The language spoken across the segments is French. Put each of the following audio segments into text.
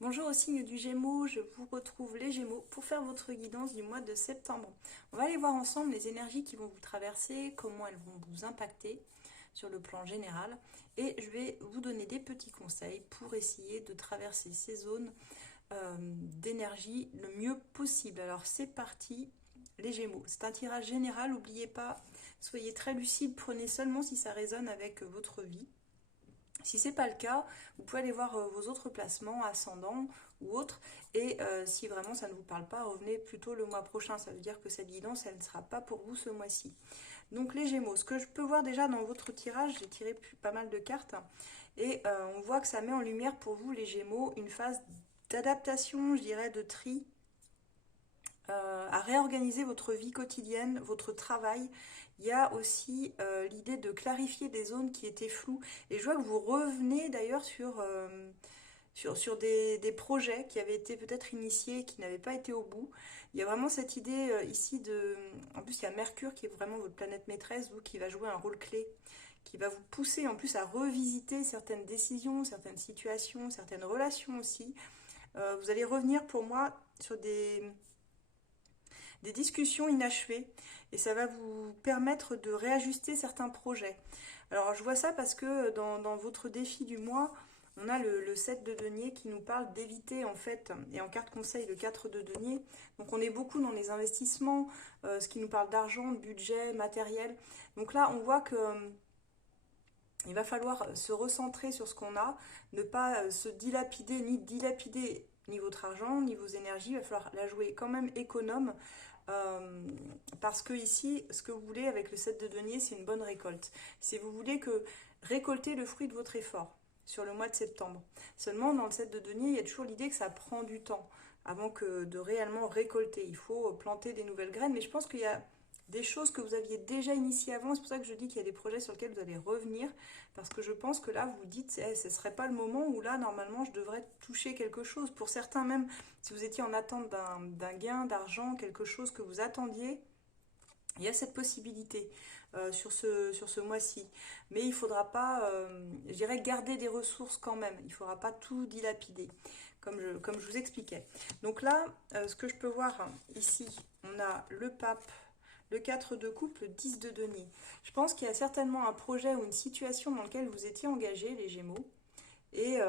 Bonjour au signe du Gémeaux, je vous retrouve les Gémeaux pour faire votre guidance du mois de septembre. On va aller voir ensemble les énergies qui vont vous traverser, comment elles vont vous impacter sur le plan général et je vais vous donner des petits conseils pour essayer de traverser ces zones d'énergie le mieux possible. Alors c'est parti les Gémeaux, c'est un tirage général, n'oubliez pas, soyez très lucide, prenez seulement si ça résonne avec votre vie. Si ce n'est pas le cas, vous pouvez aller voir vos autres placements, ascendants ou autres, et si vraiment ça ne vous parle pas, revenez plutôt le mois prochain. Ça veut dire que cette guidance, elle ne sera pas pour vous ce mois-ci. Donc les Gémeaux, ce que je peux voir déjà dans votre tirage, j'ai tiré pas mal de cartes, et on voit que ça met en lumière pour vous, les Gémeaux, une phase d'adaptation, je dirais, de tri, à réorganiser votre vie quotidienne, votre travail. Il y a aussi l'idée de clarifier des zones qui étaient floues. Et je vois que vous revenez d'ailleurs sur des projets qui avaient été peut-être initiés, qui n'avaient pas été au bout. Il y a vraiment cette idée ici de... En plus, il y a Mercure qui est vraiment votre planète maîtresse, vous, qui va jouer un rôle clé, qui va vous pousser en plus à revisiter certaines décisions, certaines situations, certaines relations aussi. Vous allez revenir pour moi sur des discussions inachevées et ça va vous permettre de réajuster certains projets. Alors je vois ça parce que dans votre défi du mois, on a le 7 de denier qui nous parle d'éviter en fait, et en carte conseil le 4 de denier, donc on est beaucoup dans les investissements, ce qui nous parle d'argent, de budget, matériel. Donc là on voit que il va falloir se recentrer sur ce qu'on a, ne pas se dilapider, ni dilapider ni votre argent, ni vos énergies. Il va falloir la jouer quand même économe. Parce que ici, ce que vous voulez avec le 7 de denier, c'est une bonne récolte. Si vous voulez que récolter le fruit de votre effort sur le mois de septembre. Seulement, dans le 7 de denier, il y a toujours l'idée que ça prend du temps avant que de réellement récolter. Il faut planter des nouvelles graines, mais je pense qu'il y a des choses que vous aviez déjà initiées avant. C'est pour ça que je dis qu'il y a des projets sur lesquels vous allez revenir, parce que je pense que là, vous vous dites, eh, ce ne serait pas le moment où là, normalement, je devrais toucher quelque chose. Pour certains, même si vous étiez en attente d'un gain d'argent, quelque chose que vous attendiez, il y a cette possibilité sur ce mois-ci. Mais il ne faudra pas, je dirais, garder des ressources quand même. Il ne faudra pas tout dilapider, comme je vous expliquais. Donc là, ce que je peux voir ici, on a le pape, le 4 de coupe, le 10 de denier. Je pense qu'il y a certainement un projet ou une situation dans lequel vous étiez engagé, les Gémeaux, et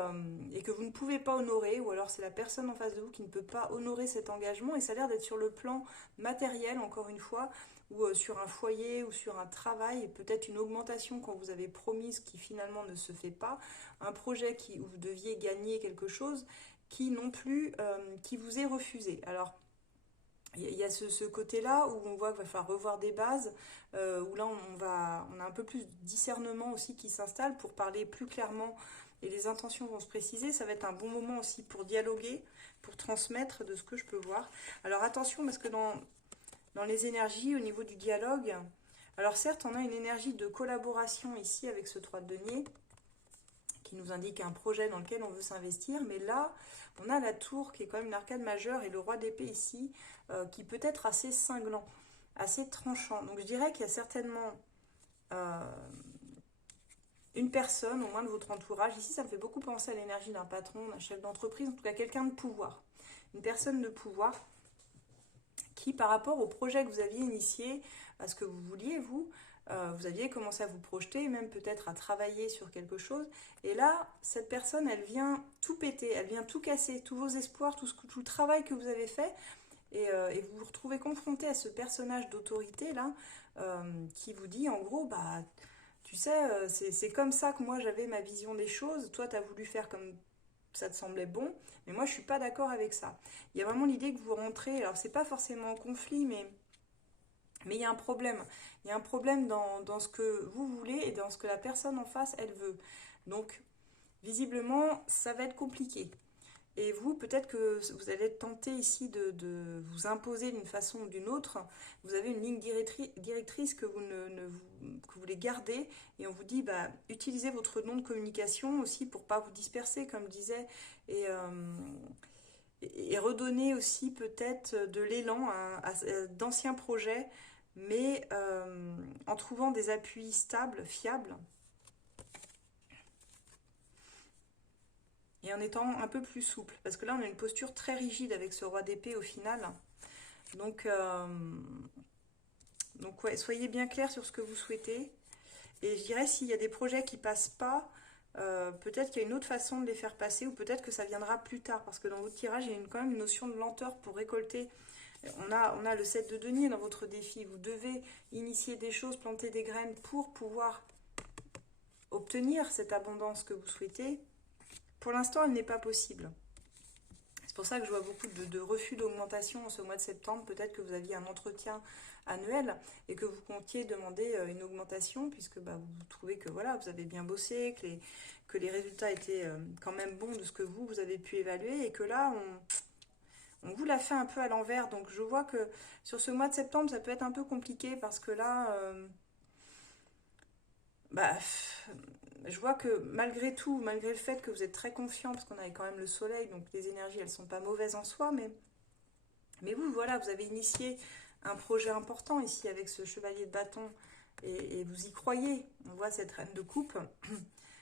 que vous ne pouvez pas honorer, ou alors c'est la personne en face de vous qui ne peut pas honorer cet engagement, et ça a l'air d'être sur le plan matériel, encore une fois, ou sur un foyer, ou sur un travail, peut-être une augmentation quand vous avez promis ce qui finalement ne se fait pas, un projet où vous deviez gagner quelque chose, qui non plus, qui vous est refusé. Alors, il y a ce côté-là où on voit qu'il va falloir revoir des bases, où là on a un peu plus de discernement aussi qui s'installe pour parler plus clairement et les intentions vont se préciser. Ça va être un bon moment aussi pour dialoguer, pour transmettre de ce que je peux voir. Alors attention parce que dans les énergies, au niveau du dialogue, alors certes on a une énergie de collaboration ici avec ce 3 de denier, qui nous indique un projet dans lequel on veut s'investir. Mais là, on a la tour qui est quand même une arcade majeure et le roi d'épée ici, qui peut être assez cinglant, assez tranchant. Donc je dirais qu'il y a certainement euh, une personne, au moins de votre entourage. Ici, ça me fait beaucoup penser à l'énergie d'un patron, d'un chef d'entreprise, en tout cas quelqu'un de pouvoir. Une personne de pouvoir qui, par rapport au projet que vous aviez initié, à ce que vous vouliez, vous aviez commencé à vous projeter, même peut-être à travailler sur quelque chose. Et là, cette personne, elle vient tout péter, elle vient tout casser, tous vos espoirs, tout le travail que vous avez fait. Et vous vous retrouvez confronté à ce personnage d'autorité là, qui vous dit en gros, bah, tu sais, c'est comme ça que moi j'avais ma vision des choses. Toi, tu as voulu faire comme ça te semblait bon, mais moi je suis pas d'accord avec ça. Il y a vraiment l'idée que vous rentrez, alors c'est pas forcément en conflit, mais il y a un problème. Il y a un problème dans ce que vous voulez et dans ce que la personne en face, elle veut. Donc, visiblement, ça va être compliqué. Et vous, peut-être que vous allez être tenté ici de vous imposer d'une façon ou d'une autre. Vous avez une ligne directrice que vous, que vous voulez garder et on vous dit bah, utilisez votre nom de communication aussi pour pas vous disperser, comme je disais, et, et redonner aussi peut-être de l'élan à d'anciens projets, mais en trouvant des appuis stables, fiables. et en étant un peu plus souple. Parce que là, on a une posture très rigide avec ce roi d'épée au final. Donc, ouais, soyez bien clair sur ce que vous souhaitez. Et je dirais, s'il y a des projets qui passent pas, peut-être qu'il y a une autre façon de les faire passer, ou peut-être que ça viendra plus tard. Parce que dans votre tirage, il y a quand même une notion de lenteur pour récolter. On a le 7 de denier dans votre défi. Vous devez initier des choses, planter des graines pour pouvoir obtenir cette abondance que vous souhaitez. Pour l'instant, elle n'est pas possible. C'est pour ça que je vois beaucoup de refus d'augmentation en ce mois de septembre. Peut-être que vous aviez un entretien annuel et que vous comptiez demander une augmentation puisque bah, vous trouvez que voilà, vous avez bien bossé, que les résultats étaient quand même bons de ce que vous avez pu évaluer et que là, on vous l'a fait un peu à l'envers. Donc je vois que sur ce mois de septembre, ça peut être un peu compliqué parce que là, bah, je vois que malgré tout, malgré le fait que vous êtes très confiant, parce qu'on avait quand même le soleil, donc les énergies, elles sont pas mauvaises en soi, mais vous, voilà, vous avez initié un projet important ici avec ce chevalier de bâton, et vous y croyez. On voit cette reine de coupe.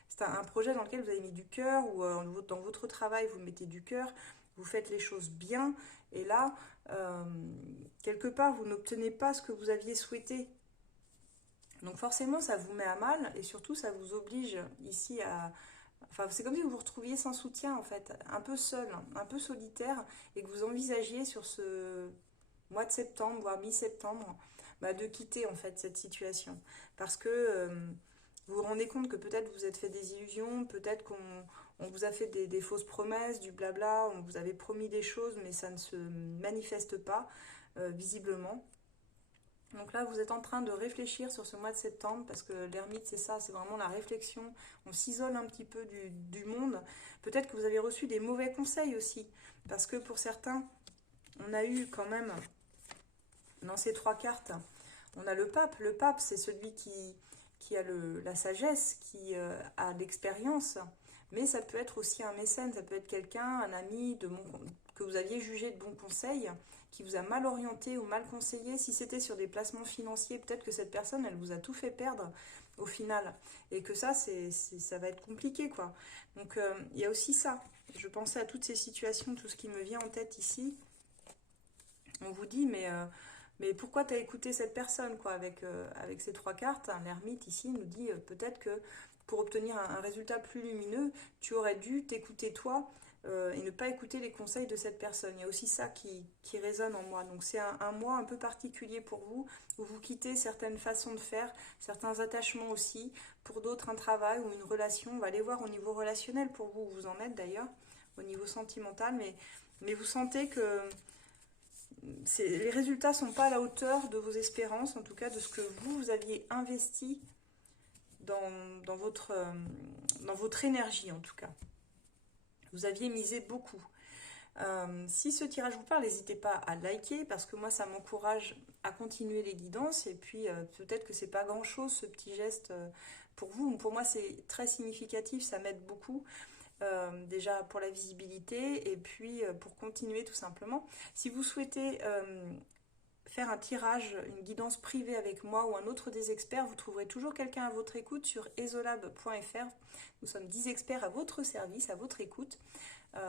C'est un projet dans lequel vous avez mis du cœur, ou dans votre travail, vous mettez du cœur, vous faites les choses bien, et là, quelque part, vous n'obtenez pas ce que vous aviez souhaité. Donc forcément, ça vous met à mal et surtout, ça vous oblige ici à... Enfin, c'est comme si vous vous retrouviez sans soutien, en fait, un peu seul, un peu solitaire, et que vous envisagiez sur ce mois de septembre, voire mi-septembre, bah, de quitter, en fait, cette situation. Parce que vous vous rendez compte que peut-être vous êtes fait des illusions, peut-être qu'on vous a fait des fausses promesses, du blabla, on vous avait promis des choses, mais ça ne se manifeste pas, visiblement. Donc là, vous êtes en train de réfléchir sur ce mois de septembre, parce que l'ermite, c'est ça, c'est vraiment la réflexion. On s'isole un petit peu du monde. Peut-être que vous avez reçu des mauvais conseils aussi, parce que pour certains, on a eu quand même, dans ces trois cartes, on a le pape. Le pape, c'est celui qui a la sagesse, qui a l'expérience, mais ça peut être aussi un mécène, ça peut être quelqu'un, un ami que vous aviez jugé de bon conseil, qui vous a mal orienté ou mal conseillé. Si c'était sur des placements financiers, peut-être que cette personne, elle vous a tout fait perdre au final. Et que ça, ça va être compliqué, quoi. Donc, il y a aussi ça. Je pensais à toutes ces situations, tout ce qui me vient en tête ici. On vous dit, mais pourquoi t'as écouté cette personne, quoi, avec ces trois cartes. L'ermite ici nous dit peut-être que pour obtenir un résultat plus lumineux, tu aurais dû t'écouter toi et ne pas écouter les conseils de cette personne. Il y a aussi ça qui résonne en moi. Donc c'est un mois un peu particulier pour vous, où vous quittez certaines façons de faire, certains attachements aussi, pour d'autres un travail ou une relation. On va aller voir au niveau relationnel pour vous, où vous en êtes d'ailleurs, au niveau sentimental, mais vous sentez que les résultats ne sont pas à la hauteur de vos espérances, en tout cas de ce que vous aviez investi dans, dans votre énergie en tout cas. Vous aviez misé beaucoup. Si ce tirage vous parle, n'hésitez pas à liker parce que moi ça m'encourage à continuer les guidances et puis peut-être que c'est pas grand chose ce petit geste pour vous. Pour moi c'est très significatif, ça m'aide beaucoup. Déjà pour la visibilité et puis pour continuer tout simplement. Si vous souhaitez faire un tirage, une guidance privée avec moi ou un autre des experts, vous trouverez toujours quelqu'un à votre écoute sur esolab.fr. Nous sommes 10 experts à votre service, à votre écoute.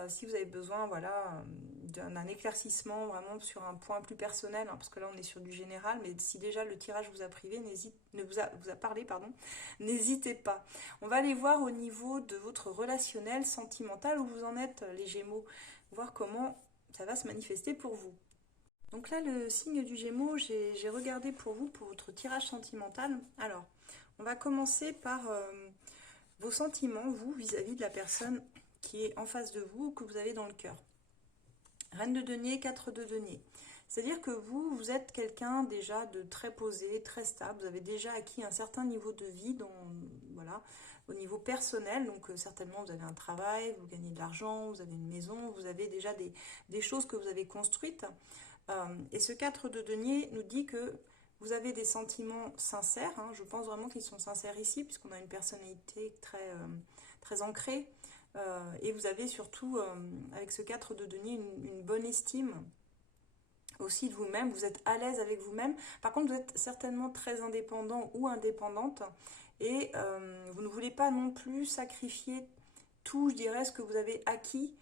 Si vous avez besoin voilà, d'un éclaircissement vraiment sur un point plus personnel, hein, parce que là on est sur du général, mais si déjà le tirage vous a privé, vous a parlé, pardon, n'hésitez pas. On va aller voir au niveau de votre relationnel, sentimental, où vous en êtes les Gémeaux, voir comment ça va se manifester pour vous. Donc là, le signe du Gémeaux, j'ai regardé pour vous, pour votre tirage sentimental. Alors, on va commencer par vos sentiments, vous, vis-à-vis de la personne qui est en face de vous ou que vous avez dans le cœur. Reine de denier, 4 de denier. C'est-à-dire que vous êtes quelqu'un déjà de très posé, très stable. Vous avez déjà acquis un certain niveau de vie voilà, au niveau personnel. Donc certainement, vous avez un travail, vous gagnez de l'argent, vous avez une maison, vous avez déjà des choses que vous avez construites. Et ce 4 de denier nous dit que vous avez des sentiments sincères. Hein. Je pense vraiment qu'ils sont sincères ici, puisqu'on a une personnalité très ancrée. Et vous avez surtout, avec ce 4 de denier, une bonne estime aussi de vous-même. Vous êtes à l'aise avec vous-même. Par contre, vous êtes certainement très indépendant ou indépendante. Et vous ne voulez pas non plus sacrifier tout, je dirais, ce que vous avez acquis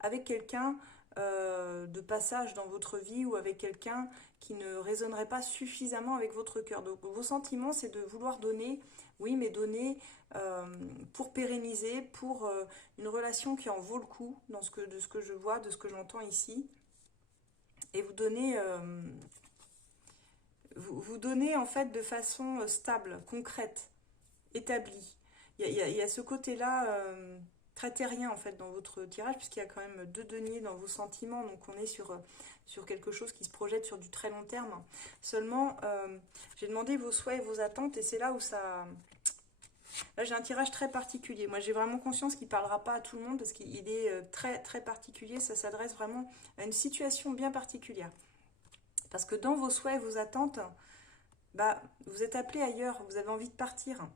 avec quelqu'un de passage dans votre vie ou avec quelqu'un qui ne résonnerait pas suffisamment avec votre cœur. Donc vos sentiments, c'est de vouloir donner, oui, mais donner pour pérenniser, pour une relation qui en vaut le coup, de ce que je vois, de ce que j'entends ici. Et vous donner, vous donnez en fait de façon stable, concrète, établie. Il y a ce côté-là très terrien en fait dans votre tirage, puisqu'il y a quand même 2 deniers dans vos sentiments, donc on est sur quelque chose qui se projette sur du très long terme. Seulement, j'ai demandé vos souhaits et vos attentes, et c'est là où ça... Là, j'ai un tirage très particulier. Moi, j'ai vraiment conscience qu'il ne parlera pas à tout le monde, parce qu'il est très, très particulier. Ça s'adresse vraiment à une situation bien particulière. Parce que dans vos souhaits et vos attentes, bah, vous êtes appelé ailleurs, vous avez envie de partir.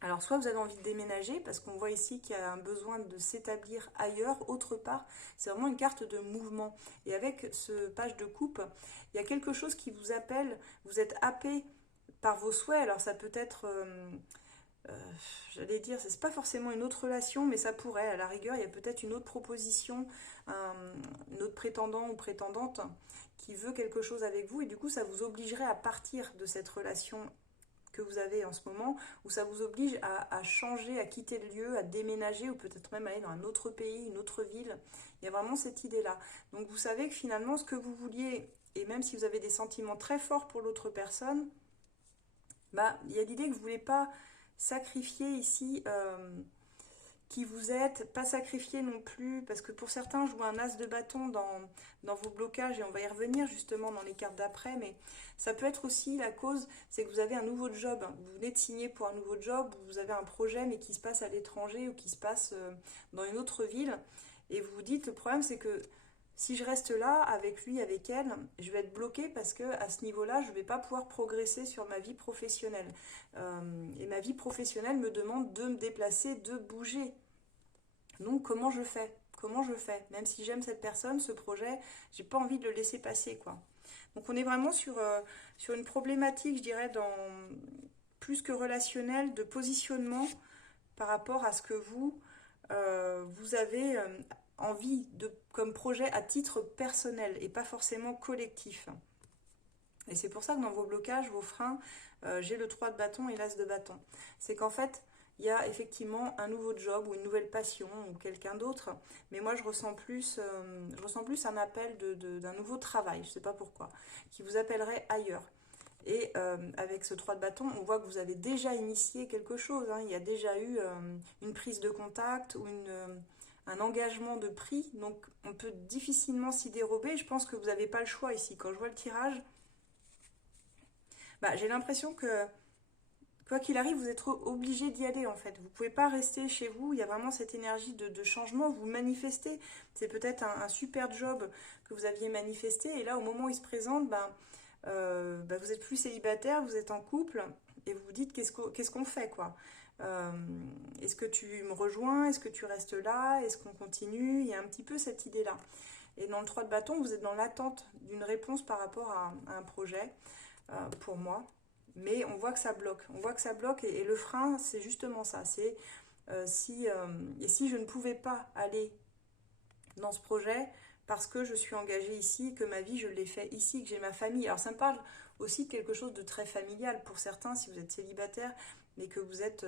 Alors, soit vous avez envie de déménager, parce qu'on voit ici qu'il y a un besoin de s'établir ailleurs, autre part. C'est vraiment une carte de mouvement. Et avec ce page de coupe, il y a quelque chose qui vous appelle, vous êtes happé par vos souhaits. Alors, ça peut être, j'allais dire, c'est pas forcément une autre relation, mais ça pourrait. À la rigueur, il y a peut-être une autre proposition, une autre prétendant ou prétendante qui veut quelque chose avec vous. Et du coup, ça vous obligerait à partir de cette relation que vous avez en ce moment, où ça vous oblige à changer, à quitter le lieu, à déménager, ou peut-être même aller dans un autre pays, une autre ville. Il y a vraiment cette idée-là. Donc vous savez que finalement, ce que vous vouliez, et même si vous avez des sentiments très forts pour l'autre personne, bah, il y a l'idée que vous ne voulez pas sacrifier ici qui vous êtes, pas sacrifier non plus, parce que pour certains, je vois un as de bâton dans vos blocages, et on va y revenir justement dans les cartes d'après, mais ça peut être aussi la cause, c'est que vous avez un nouveau job, vous venez de signer pour un nouveau job, vous avez un projet, mais qui se passe à l'étranger, ou qui se passe dans une autre ville, et vous vous dites, le problème c'est que si je reste là, avec lui, avec elle, je vais être bloquée parce que à ce niveau-là, je ne vais pas pouvoir progresser sur ma vie professionnelle. Et ma vie professionnelle me demande de me déplacer, de bouger. Donc comment je fais? Comment je fais? Même si j'aime cette personne, ce projet, j'ai pas envie de le laisser passer, quoi. Donc on est vraiment sur une problématique, je dirais, plus que relationnelle, de positionnement par rapport à ce que vous avez envie comme projet à titre personnel et pas forcément collectif. Et c'est pour ça que dans vos blocages, vos freins, j'ai le 3 de bâton et l'as de bâton. C'est qu'en fait, il y a effectivement un nouveau job ou une nouvelle passion ou quelqu'un d'autre, mais moi je ressens plus un appel d'un nouveau travail, je ne sais pas pourquoi, qui vous appellerait ailleurs. Et avec ce 3 de bâton, on voit que vous avez déjà initié quelque chose, hein. Il y a déjà eu une prise de contact ou un engagement de prix, donc on peut difficilement s'y dérober. Je pense que vous n'avez pas le choix ici. Quand je vois le tirage, bah, j'ai l'impression que quoi qu'il arrive, vous êtes obligé d'y aller en fait. Vous ne pouvez pas rester chez vous. Il y a vraiment cette énergie de changement. Vous manifestez. C'est peut-être un super job que vous aviez manifesté. Et là, au moment où il se présente, vous êtes plus célibataire, vous êtes en couple. Et vous vous dites qu'est-ce qu'on fait quoi. Est-ce que tu me rejoins? Est-ce que tu restes là? Est-ce qu'on continue? Il y a un petit peu cette idée-là. Et dans le 3 de bâton, vous êtes dans l'attente d'une réponse par rapport à un projet, pour moi. Mais on voit que ça bloque. On voit que ça bloque et le frein, c'est justement ça. C'est si je ne pouvais pas aller dans ce projet parce que je suis engagée ici, que ma vie, je l'ai fait ici, que j'ai ma famille. Alors ça me parle aussi de quelque chose de très familial pour certains, si vous êtes célibataire, mais que vous êtes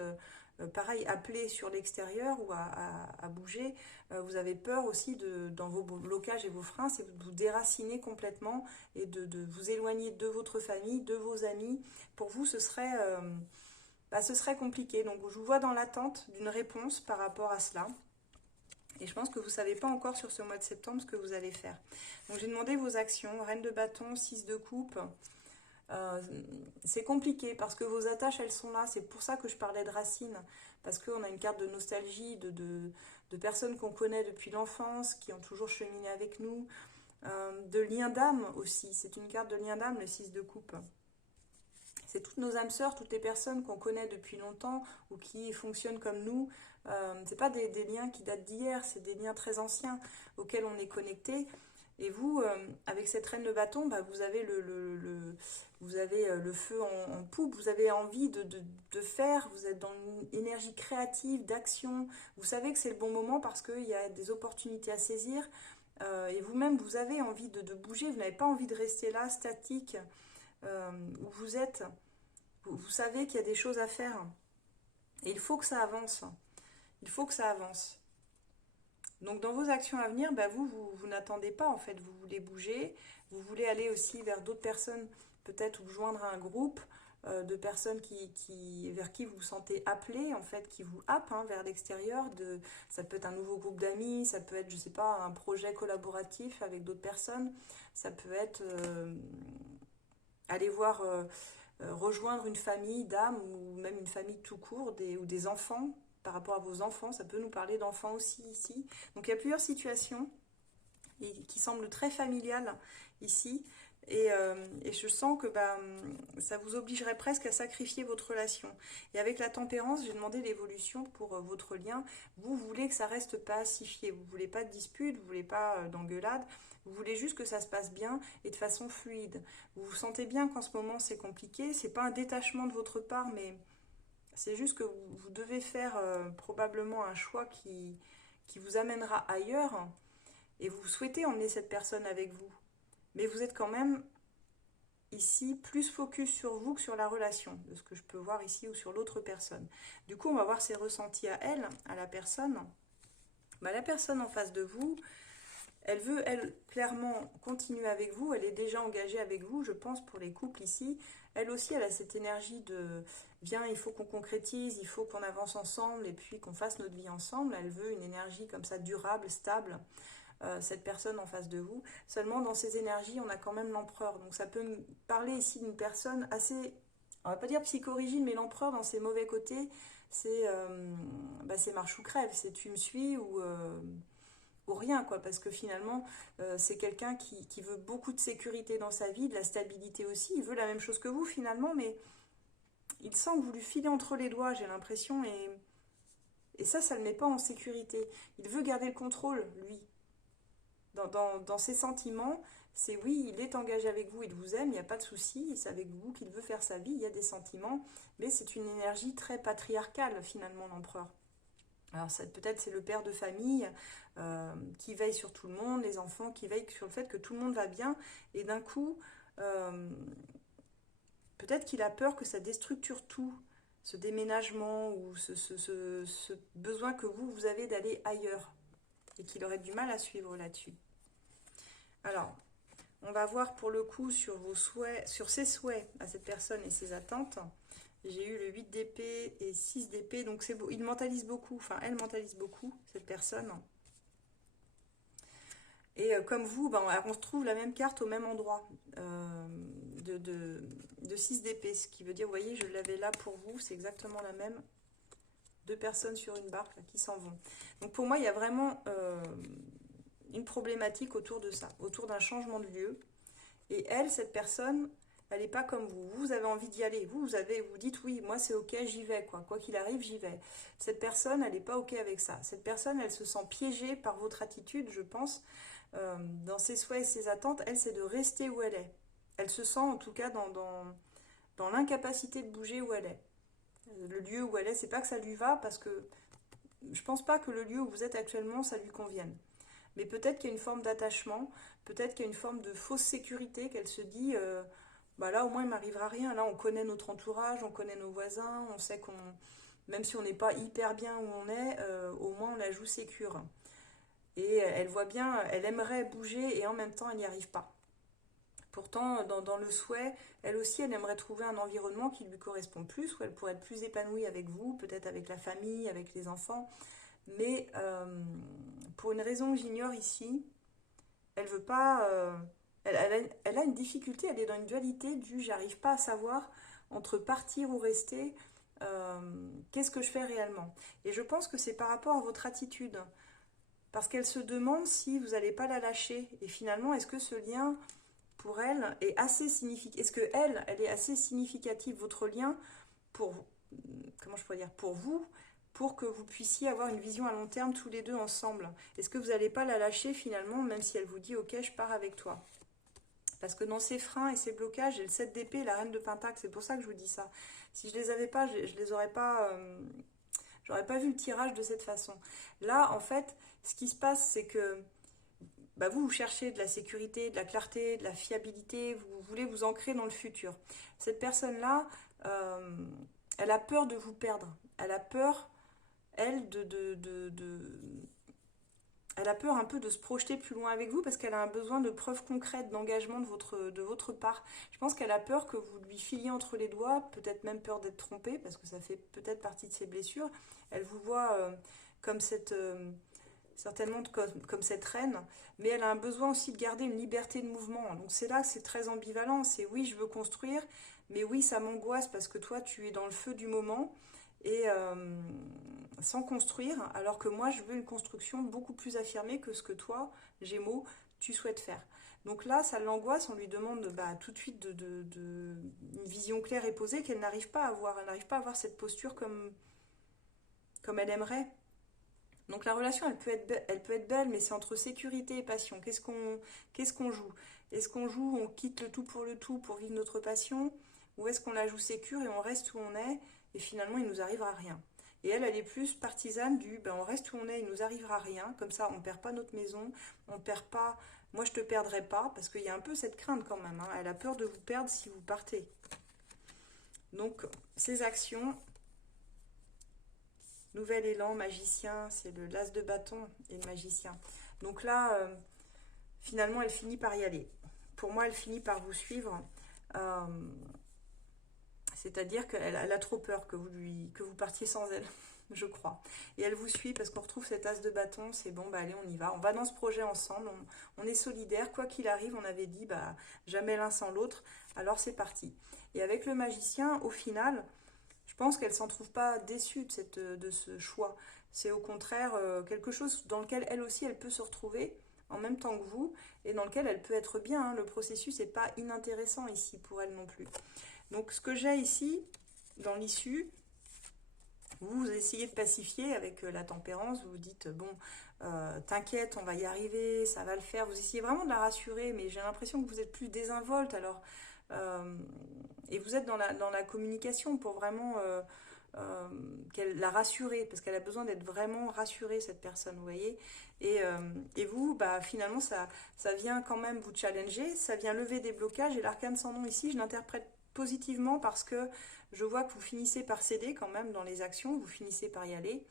pareil, appelé sur l'extérieur ou à bouger, vous avez peur aussi dans vos blocages et vos freins, c'est de vous déraciner complètement et de vous éloigner de votre famille, de vos amis. Pour vous, ce serait compliqué. Donc je vous vois dans l'attente d'une réponse par rapport à cela. Et je pense que vous ne savez pas encore sur ce mois de septembre ce que vous allez faire. Donc j'ai demandé vos actions, reine de bâton, 6 de coupe. C'est compliqué parce que vos attaches elles sont là, c'est pour ça que je parlais de racines, parce qu'on a une carte de nostalgie, de personnes qu'on connaît depuis l'enfance, qui ont toujours cheminé avec nous, de lien d'âme aussi, c'est une carte de lien d'âme, le 6 de coupe. C'est toutes nos âmes sœurs, toutes les personnes qu'on connaît depuis longtemps ou qui fonctionnent comme nous. C'est pas des liens qui datent d'hier, c'est des liens très anciens auxquels on est connecté. Et vous, avec cette reine de bâton, bah, vous avez vous avez le feu en poupe, vous avez envie de faire, vous êtes dans une énergie créative, d'action. Vous savez que c'est le bon moment parce qu'il y a des opportunités à saisir. Et vous-même, vous avez envie de bouger, vous n'avez pas envie de rester là, statique, où vous êtes. Vous savez qu'il y a des choses à faire. Et il faut que ça avance. Il faut que ça avance. Donc dans vos actions à venir, bah vous n'attendez pas en fait, vous voulez bouger, vous voulez aller aussi vers d'autres personnes, peut-être vous joindre à un groupe de personnes vers qui vous vous sentez appelé, en fait, qui vous happent hein, vers l'extérieur. Ça peut être un nouveau groupe d'amis, ça peut être, je sais pas, un projet collaboratif avec d'autres personnes, ça peut être aller voir, rejoindre une famille d'âmes ou même une famille tout court, ou des enfants. Par rapport à vos enfants, ça peut nous parler d'enfants aussi ici. Donc il y a plusieurs situations qui semblent très familiales ici. Et je sens que bah, ça vous obligerait presque à sacrifier votre relation. Et avec la tempérance, j'ai demandé l'évolution pour votre lien. Vous voulez que ça reste pacifié. Vous voulez pas de dispute, vous voulez pas d'engueulade. Vous voulez juste que ça se passe bien et de façon fluide. Vous vous sentez bien qu'en ce moment c'est compliqué. C'est pas un détachement de votre part, mais c'est juste que vous devez faire probablement un choix qui vous amènera ailleurs et vous souhaitez emmener cette personne avec vous. Mais vous êtes quand même ici plus focus sur vous que sur la relation, de ce que je peux voir ici ou sur l'autre personne. Du coup, on va voir ses ressentis à elle, à la personne. Bah, la personne en face de vous, elle veut, elle, clairement continuer avec vous. Elle est déjà engagée avec vous, je pense, pour les couples ici. Elle aussi, elle a cette énergie de viens, il faut qu'on concrétise, il faut qu'on avance ensemble et puis qu'on fasse notre vie ensemble. Elle veut une énergie comme ça, durable, stable, cette personne en face de vous. Seulement, dans ces énergies, on a quand même l'empereur. Donc, ça peut me parler ici d'une personne assez, on va pas dire psychorigide, mais l'empereur, dans ses mauvais côtés, c'est marche ou crève. C'est tu me suis ou rien, quoi, parce que finalement, c'est quelqu'un qui veut beaucoup de sécurité dans sa vie, de la stabilité aussi. Il veut la même chose que vous, finalement, mais il sent que vous lui filez entre les doigts, j'ai l'impression, et ça ne le met pas en sécurité. Il veut garder le contrôle, lui. Dans ses sentiments, c'est oui, il est engagé avec vous, il vous aime, il n'y a pas de souci, c'est avec vous qu'il veut faire sa vie, il y a des sentiments, mais c'est une énergie très patriarcale, finalement, l'empereur. Alors peut-être c'est le père de famille qui veille sur tout le monde, les enfants qui veillent sur le fait que tout le monde va bien, et d'un coup, euh, peut-être qu'il a peur que ça déstructure tout, ce déménagement ou ce besoin que vous avez d'aller ailleurs, et qu'il aurait du mal à suivre là-dessus. Alors, on va voir pour le coup sur vos souhaits, sur ses souhaits à cette personne et ses attentes. J'ai eu le 8 d'épée et 6 d'épée, donc c'est beau. Il mentalise beaucoup, enfin elle mentalise beaucoup, cette personne. Et comme vous, ben, on retrouve la même carte au même endroit de 6 d'épée, ce qui veut dire, vous voyez, je l'avais là pour vous, c'est exactement la même. Deux personnes sur une barque là, qui s'en vont. Donc pour moi, il y a vraiment une problématique autour de ça, autour d'un changement de lieu. Et elle, cette personne, elle n'est pas comme vous. Vous avez envie d'y aller. Vous dites oui, moi c'est ok, j'y vais, quoi. Quoi qu'il arrive, j'y vais. Cette personne, elle n'est pas ok avec ça. Cette personne, elle se sent piégée par votre attitude, je pense. Dans ses souhaits et ses attentes, elle, c'est de rester où elle est. Elle se sent en tout cas dans l'incapacité de bouger où elle est. Le lieu où elle est, c'est pas que ça lui va, parce que je pense pas que le lieu où vous êtes actuellement, ça lui convienne. Mais peut-être qu'il y a une forme d'attachement, peut-être qu'il y a une forme de fausse sécurité, qu'elle se dit, bah là au moins il m'arrivera rien, là on connaît notre entourage, on connaît nos voisins, on sait qu'on, même si on n'est pas hyper bien où on est, au moins on la joue sécure. Et elle voit bien, elle aimerait bouger et en même temps elle n'y arrive pas. Pourtant, dans le souhait, elle aussi, elle aimerait trouver un environnement qui lui correspond plus, où elle pourrait être plus épanouie avec vous, peut-être avec la famille, avec les enfants. Mais pour une raison que j'ignore ici, elle veut pas. Elle a une difficulté, elle est dans une dualité du j'arrive pas à savoir entre partir ou rester. Qu'est-ce que je fais réellement? Et je pense que c'est par rapport à votre attitude. Parce qu'elle se demande si vous n'allez pas la lâcher. Et finalement, est-ce que ce lien pour elle est assez significatif? Est-ce que elle est assez significative, votre lien, pour, comment je pourrais dire, pour vous, pour que vous puissiez avoir une vision à long terme tous les deux ensemble. Est-ce que vous n'allez pas la lâcher finalement, même si elle vous dit ok, je pars avec toi? Parce que dans ces freins et ces blocages, j'ai le 7 d'épée et la reine de pentacle, c'est pour ça que je vous dis ça. Si je les avais pas, je les aurais pas, j'aurais pas vu le tirage de cette façon. Là, en fait, ce qui se passe, c'est que bah vous cherchez de la sécurité, de la clarté, de la fiabilité, vous voulez vous ancrer dans le futur. Cette personne-là, elle a peur de vous perdre. Elle a peur, elle, elle a peur un peu de se projeter plus loin avec vous parce qu'elle a un besoin de preuves concrètes, d'engagement de votre part. Je pense qu'elle a peur que vous lui filiez entre les doigts, peut-être même peur d'être trompée parce que ça fait peut-être partie de ses blessures. Elle vous voit comme cette... certainement comme cette reine, mais elle a un besoin aussi de garder une liberté de mouvement. Donc c'est là que c'est très ambivalent, c'est oui je veux construire, mais oui ça m'angoisse parce que toi tu es dans le feu du moment et sans construire, alors que moi je veux une construction beaucoup plus affirmée que ce que toi, Gémeaux, tu souhaites faire. Donc là, ça l'angoisse, on lui demande bah, tout de suite une vision claire et posée qu'elle n'arrive pas à avoir. Elle n'arrive pas à avoir cette posture comme elle aimerait. Donc la relation, elle peut être belle, mais c'est entre sécurité et passion. Qu'est-ce qu'on joue? Est-ce qu'on joue, on quitte le tout pour vivre notre passion? Ou est-ce qu'on la joue sécure et on reste où on est et finalement il nous arrivera rien? Et elle, elle est plus partisane du ben, on reste où on est, il nous arrivera rien. Comme ça, on ne perd pas notre maison, on perd pas. Moi, je te perdrai pas parce qu'il y a un peu cette crainte quand même. Hein. Elle a peur de vous perdre si vous partez. Donc, ces actions. Nouvel élan, magicien, c'est le l'as de bâton et le magicien. Donc là, finalement, elle finit par y aller. Pour moi, elle finit par vous suivre. Euh, C'est-à-dire qu'elle a trop peur que vous partiez sans elle, je crois. Et elle vous suit parce qu'on retrouve cet as de bâton. C'est bon, bah allez, on y va. On va dans ce projet ensemble. On est solidaires. Quoi qu'il arrive, on avait dit, bah jamais l'un sans l'autre. Alors c'est parti. Et avec le magicien, au final... Je pense qu'elle ne s'en trouve pas déçue de ce choix. C'est au contraire quelque chose dans lequel elle aussi, elle peut se retrouver en même temps que vous et dans lequel elle peut être bien. Hein. Le processus n'est pas inintéressant ici pour elle non plus. Donc ce que j'ai ici, dans l'issue, vous essayez de pacifier avec la tempérance. Vous vous dites, bon, t'inquiète, on va y arriver, ça va le faire. Vous essayez vraiment de la rassurer, mais j'ai l'impression que vous êtes plus désinvolte. Alors... et vous êtes dans la communication pour vraiment la rassurer, parce qu'elle a besoin d'être vraiment rassurée, cette personne, vous voyez. Et vous, bah, finalement, ça vient quand même vous challenger, ça vient lever des blocages, et l'arcane sans nom ici, je l'interprète positivement parce que je vois que vous finissez par céder quand même dans les actions, vous finissez par y aller.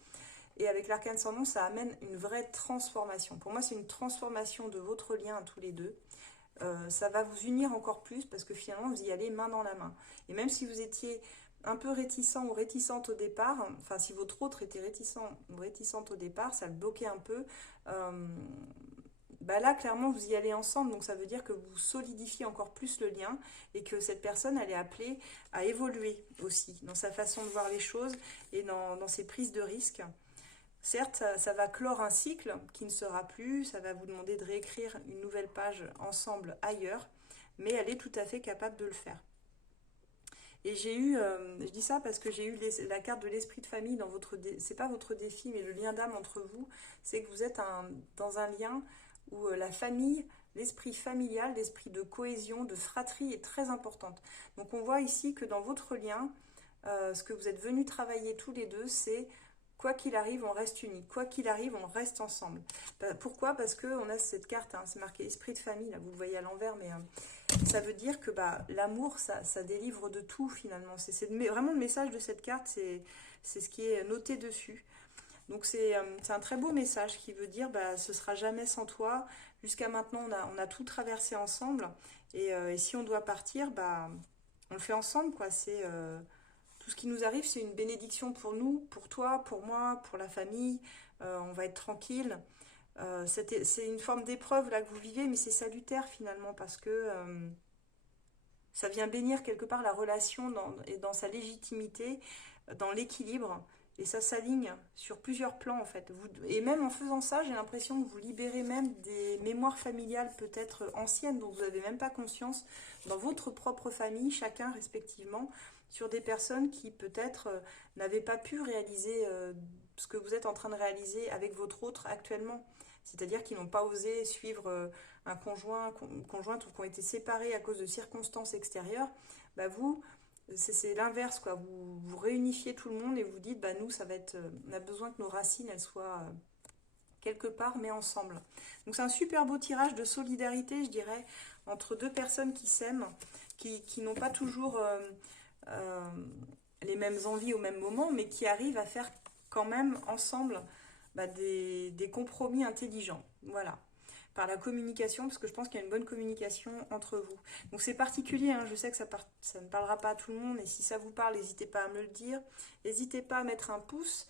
Et avec l'arcane sans nom, ça amène une vraie transformation. Pour moi, c'est une transformation de votre lien à tous les deux. Ça va vous unir encore plus parce que finalement vous y allez main dans la main. Et même si vous étiez un peu réticent ou réticente au départ, enfin si votre autre était réticent ou réticente au départ, ça le bloquait un peu, bah là clairement vous y allez ensemble, donc ça veut dire que vous solidifiez encore plus le lien et que cette personne elle est appelée à évoluer aussi dans sa façon de voir les choses et dans ses prises de risques. Certes, ça va clore un cycle qui ne sera plus, ça va vous demander de réécrire une nouvelle page ensemble ailleurs, mais elle est tout à fait capable de le faire. Et j'ai eu, je dis ça parce que j'ai eu la carte de l'esprit de famille dans votre, c'est pas votre défi, mais le lien d'âme entre vous, c'est que vous êtes dans un lien où la famille, l'esprit familial, l'esprit de cohésion, de fratrie est très importante. Donc on voit ici que dans votre lien, ce que vous êtes venus travailler tous les deux, c'est quoi qu'il arrive, on reste unis. Quoi qu'il arrive, on reste ensemble. Pourquoi? Parce qu'on a cette carte, hein, c'est marqué esprit de famille, là vous le voyez à l'envers, mais ça veut dire que bah, l'amour, ça délivre de tout finalement. C'est vraiment le message de cette carte, c'est ce qui est noté dessus. Donc c'est un très beau message qui veut dire bah, ce sera jamais sans toi. Jusqu'à maintenant, on a tout traversé ensemble. Et si on doit partir, bah, on le fait ensemble, quoi. Tout ce qui nous arrive, c'est une bénédiction pour nous, pour toi, pour moi, pour la famille. On va être tranquille. C'est une forme d'épreuve là que vous vivez, mais c'est salutaire finalement parce que ça vient bénir quelque part la relation et dans sa légitimité, dans l'équilibre. Et ça s'aligne sur plusieurs plans en fait. Et même en faisant ça, j'ai l'impression que vous libérez même des mémoires familiales peut-être anciennes dont vous n'avez même pas conscience dans votre propre famille, chacun respectivement, sur des personnes qui peut-être n'avaient pas pu réaliser ce que vous êtes en train de réaliser avec votre autre actuellement. C'est-à-dire qu'ils n'ont pas osé suivre un conjointe ou qui ont été séparés à cause de circonstances extérieures. Bah vous, c'est l'inverse, quoi. Vous réunifiez tout le monde et vous dites, bah nous, ça va être, on a besoin que nos racines, elles soient quelque part, mais ensemble. Donc c'est un super beau tirage de solidarité, je dirais, entre deux personnes qui s'aiment, qui n'ont pas toujours euh, les mêmes envies au même moment, mais qui arrivent à faire quand même ensemble bah, des compromis intelligents. Voilà. Par la communication, parce que je pense qu'il y a une bonne communication entre vous. Donc c'est particulier, hein, je sais que ça ne parlera pas à tout le monde, et si ça vous parle, n'hésitez pas à me le dire. N'hésitez pas à mettre un pouce.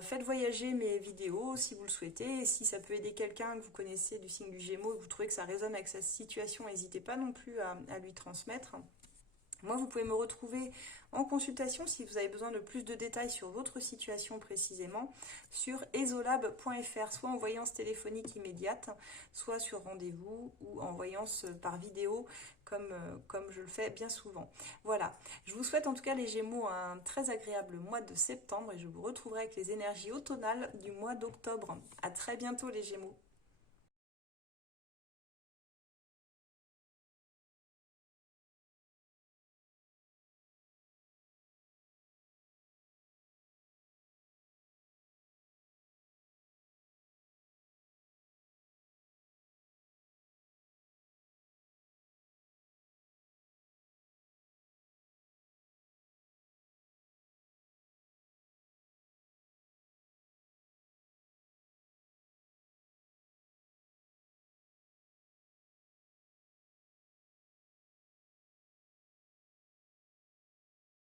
Faites voyager mes vidéos si vous le souhaitez. Et si ça peut aider quelqu'un que vous connaissez du signe du Gémeaux et que vous trouvez que ça résonne avec sa situation, n'hésitez pas non plus à lui transmettre. Moi, vous pouvez me retrouver en consultation si vous avez besoin de plus de détails sur votre situation précisément sur esolab.fr, soit en voyance téléphonique immédiate, soit sur rendez-vous ou en voyance par vidéo comme je le fais bien souvent. Voilà, je vous souhaite en tout cas les Gémeaux un très agréable mois de septembre et je vous retrouverai avec les énergies automnales du mois d'octobre. À très bientôt les Gémeaux.